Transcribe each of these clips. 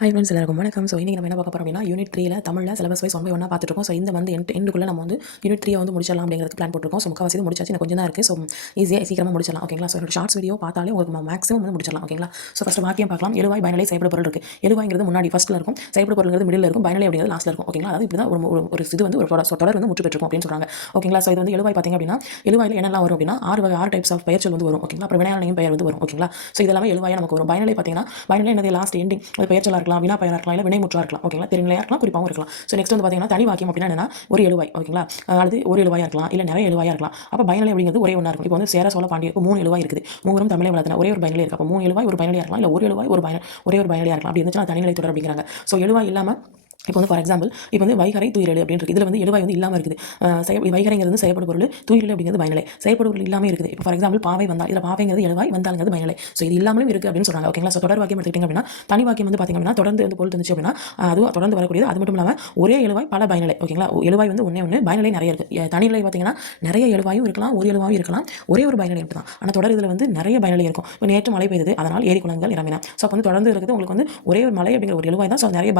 Hi friends எல்லாருக்கும் வணக்கம். இன்றைக்கி நம்ம என்ன பார்க்க போகிறோம் அப்படின்னா யூனிட் 3ல தமிழில் சிலபஸ் வைஸ் 1 by 1 பார்த்துருக்கோம். இந்த வந்து எண்டுக்குள்ளே நம்ம வந்து யூனிட் 3 வந்து முடிச்சிடலாம் அப்படிங்கிறதுக்கு பிளான் போட்டிருக்கோம். முக்கால்வாசி முடிச்சாச்சு, இன்னும் கொஞ்சம் தான் இருக்குது. ஈஸியாக சீக்கிரமாக முடிச்சிடலாம். ஓகேங்களா? என்னோட ஷார்ட்ஸ் வீடியோ பார்த்தாலே உங்களுக்கு மேக்ஸிமம் வந்து முடிச்சிடலாம். ஓகேங்களா? ஃபஸ்ட்டு வாக்கியம் பார்க்கலாம். எழுவாய் பயனிலை செயல்பட பொருள் இருக்குது. எழுவாய்ங்கிறது முன்னாடி ஃபஸ்ட்டில் இருக்கும், செயல்பட பொருள்ங்கிறது மிடில் இருக்கும், பயனிலை அப்படிங்கிறது லாஸ்ட்டில் இருக்கும். ஓகேங்களா? அதாவது இப்படி தான் ஒரு இது வந்து ஒரு தொடர் வந்து முற்று பெற்றிருக்கும் அப்படின்னு சொல்கிறாங்க. ஓகேங்களா? இது வந்து எழுவாய் பார்த்திங்க அப்படின்னா எழுவாயில் என்னெல்லாம் வரும் அப்படின்னா 6 டைப்ஸ் ஆஃப் பெயர்ச்சொல் வந்து வரும். ஓகேங்களா? அப்புறம் வினையாளனையும் பெயர் வந்து வரும். ஓகேங்களா? இதெல்லாமே எழுவாயாக நமக்கு வரும். பயனிலை பார்த்தீங்கன்னா பயனிலை என்னது லாஸ்ட் எண்டிங், அது பெயர்ச்சொல்லாக இருக்கலாம், வினா பெயராக இருக்கலாம், வினைமுற்றா இருக்கலாம். ஓகேங்களா? தெரிநிலையா இருக்கலாம், குறிப்பாகவும் இருக்கலாம். நெக்ஸ்ட் வந்து பார்த்தீங்கன்னா தனி வாக்கியம் அப்படின்னா என்னன்னா ஒரு எழுவாய். ஓகேங்களா? அது ஒரு எழுவாயா இருக்கலாம், இல்லை நிறைய எழுவாயா இருக்கலாம். அப்போ பயனிலை அப்படிங்கிறது ஒரே ஒன்றா இருக்கும். இப்போ வந்து சேர சோழ பாண்டியருக்கு 3 எழுவாய் இருக்குது. மூவரும் தமிழை வளர்த்தன ஒரே ஒரு பயனிலை இருக்கு. அப்போ 3 எழுவாய் ஒரு பயனிலையா இருக்கலாம், இல்லை ஒரு எழுவாய் ஒரே ஒரு பயனிலையா இருக்கலாம். அப்படி இருந்துச்சுன்னா தனிநிலை தொடர் அப்படிங்கிறாங்க. எழுவாய் இல்லாமல் இப்போ வந்து ஃபார் எக்ஸாம்பிள் இப்போ வந்து வைகரை துயிரல் அப்படின்னு இருக்குது. இதில் வந்து எழுவாய் வந்து இல்லாமல் இருக்குது. வைகரைங்கிறது வந்து செயல்படும் பொருள், துயிரல் அப்படிங்கிறது பயனிலை. செயல்படும் பொருள் இல்லாமல் இருக்குது. இப்போ ஃபார் எக்ஸாம்பிள் பாவை வந்தால், இதில் பாவைங்கிறது எழுவாய், வந்தாலுங்கிறது பயனிலை. இது இல்லாமலும் இருக்குது அப்படின்னு சொல்கிறாங்க. ஓகேங்களா? தொடர் வாக்கியம் எடுத்துக்கிட்டிங்க அப்படின்னா தனி வாக்கியம் வந்து பார்த்திங்க அப்படின்னா தொடர்ந்து வந்து பொருள் இருந்துச்சு அப்படின்னா அதுவும் தொடர்ந்து வரக்கூடியது. அது மட்டும் இல்லாமல் ஒரே எழுவாய் பல பயனிலை. ஓகேங்களா? எழுவாய் வந்து ஒன்று பயனிலை நிறைய இருக்குது. தனிநிலை பார்த்தீங்கன்னா நிறைய எழுவாயும் இருக்கலாம், ஒரு எழுவாயும் இருக்கலாம், ஒரே ஒரு பயனிலை மட்டும் தான். ஆனால் தொடர் இதில் வந்து நிறைய பயனிலை இருக்கும். இப்போ நேற்று மழை பெய்தது, அதனால் ஏரி குளங்கள் நிரம்பின. அப்போ வந்து தொடர்ந்து இருக்குது உங்களுக்கு வந்து ஒரே ஒரு மலை அப்படிங்கிற ஒரு எழுவாய் தான். நிறைய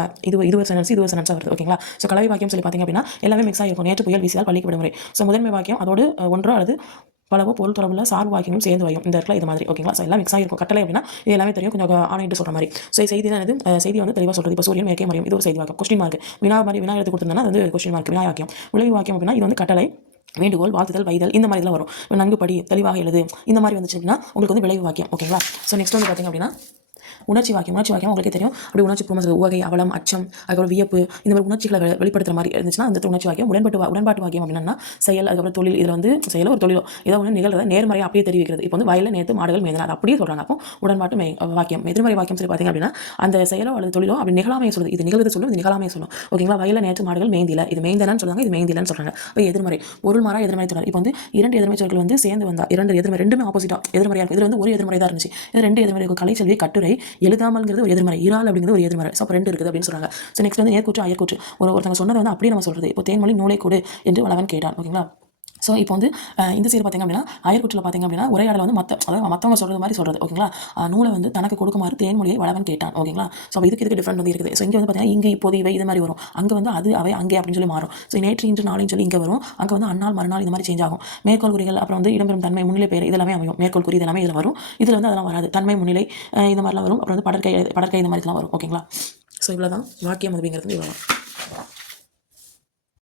இது ஒரு சென்டென்ஸ் வருது. ஓகேங்களா? கலவை வாக்கியம் சொல்லி பார்த்தீங்க அப்படின்னா எல்லாமே மிக்ஸ் ஆகிருக்கும். நேற்று புயல் வீசியால் பள்ளிக்கு விடுமுறை. முதன்மை வாக்கியம் அதோடு ஒன்றோ அல்லது பலவோ பொருள் தொடர்புள்ள சார்பு வாக்கியங்களும் சேர்ந்து வையும். இந்த இடத்துல இது மாதிரி. ஓகேங்களா? எல்லாம் மிக்ஸ் ஆகிருக்கும். கட்டளை அப்படின்னா இது எல்லாமே தெரியும், கொஞ்சம் ஆணைட்டு சொல்கிற மாதிரி. செய்தி தான் செய்தி வந்து தெளிவாக சொல்கிறது. இப்போ சூரியன் மேற்கே மறையும், இது ஒரு செய்தி வாக்கியம். கொஸ்டின் மார்க் வினா மாதிரி வினா எடுத்து கொடுத்துருந்தா அது வந்து கொஸ்டின் மார்க் வினா வாக்கியம். விளைவு வாக்கியம் அப்படின்னா இது வந்து கட்டளை, வேண்டுகோள், வாழ்த்துதல், வைதல், இந்த மாதிரி தான் வரும். நன்கு படி, தெளிவாக எழுது, இந்த மாதிரி வந்துச்சு அப்படின்னா உங்களுக்கு வந்து விளைவு வாக்கியம். ஓகேங்களா? நெக்ஸ்ட் வந்து பார்த்தீங்க அப்படின்னா உணர்ச்சி வாக்கியம் உங்களுக்கு தெரியும். அப்படி உணர்ச்சி பூர்வமாக உவகை, அவலம், அச்சம், அதுக்கப்புறம் வியப்பு, இந்த மாதிரி உணர்ச்சிகளை வெளிப்படுத்துற மாதிரி இருந்துச்சுன்னா அந்த உணர்ச்சி வாக்கியம். உடன்பாட்டு வாக்கியம் அப்படின்னா செயல், அதுக்கப்புறம் தொழில். இதில் வந்து செயலோ ஒரு தொழிலோ ஏதோ ஒன்று நிகழ்றதை நேர்மறையாக அப்படியே தெரிவிக்கிறது. இப்போ வந்து வயலில் நேற்று மாடுகள் மேய்ந்தன, அது அப்படியே சொல்கிறாங்க. அப்போ உடன்பாட்டு வாக்கியம். எதிர்மறை வாக்கியம் சொல்லி பார்த்தீங்க அப்படின்னா அந்த செயலோ அல்லது தொழிலோ அப்படி நிகழாமையை சொல்லுது. இது நிகழ்வு சொல்லும், இது நிகழாமையை சொல்லும். ஓகேங்களா? வயலில் நேற்று மாடுகள் மேய்ந்தில, இது மேய்ந்தனன்னு சொல்றாங்க, இது மேய்ந்திலன்னு சொல்றாங்க. இப்போ எதிர்மறை பொருள் மாறா எதிர்மறை தொடர். இப்போ வந்து 2 எதிர்மறை சொற்கள் வந்து சேர்ந்து வந்தா இரண்டு எதிர்மறை, ரெண்டுமே ஆப்போசிட்டா எதிர்மறையா இருக்கும். இதில் வந்து ஒரு எதிர்மறை தான் இருந்துச்சு, இது 2 எதிர்மறை. கலைச்செல்வி கட்டுரை எழுதாமல்ங்கிறது ஒரு எதிர்மறை, இரால் அப்படிங்கிறது ஒரு எதிர்மறை. அப்போ 2 இருக்குது அப்படின்னு சொல்றாங்க. நெக்ஸ்ட் வந்து நேர்கூற்று அயற்கூற்று. ஒருத்தங்க சொன்னதை வந்து அப்படியே நம்ம சொல்றது. இப்போ தேன்மொழி நூலை கொடு என்று வளவன் கேட்டான். ஓகேங்களா? இப்போ வந்து இந்த சைடு பார்த்திங்க அப்படின்னா அயற்கூற்றில் பார்த்திங்க அப்படின்னா உரையாடலை வந்து மற்றவங்க சொல்கிறது மாதிரி சொல்கிறது. ஓகேங்களா? நூலை வந்து தனக்கு கொடுக்குமாறு தேன்மொழியை வளவன் கேட்டான். ஓகேங்களா? இதுக்கு டிஃப்ரெண்ட் வந்து இருக்குது. இங்கே வந்து பார்த்தீங்கன்னா இங்கே இப்போது இவை இது மாதிரி வரும், அங்கே வந்து அது அவை அங்கே அப்படின்னு சொல்லி மாறும். நேற்று இன்று நாளைன்னு சொல்லி இங்கே வரும், அங்கே வந்து அந்நாள் மறுநாள் இந்த மாதிரி சேஞ்ச் ஆகும். மேற்கோள் குறிகள், அப்புறம் வந்து இடம்பெறும் தன்மை, முன்னிலை பெயர், இதெல்லாமே அமையும். மேற்கோள் குறி இதெல்லாமே இதில் வரும். இதில் வந்து அதெல்லாம் வராது. தன்மை, முன்னிலை இந்த மாதிரிலாம் வரும். அப்புறம் வந்து படற்கை இந்த மாதிரி வரும். ஓகேங்களா? இவ்வளோ தான் வாக்கியம் அப்படிங்கிறது இவ்வளோ தான்.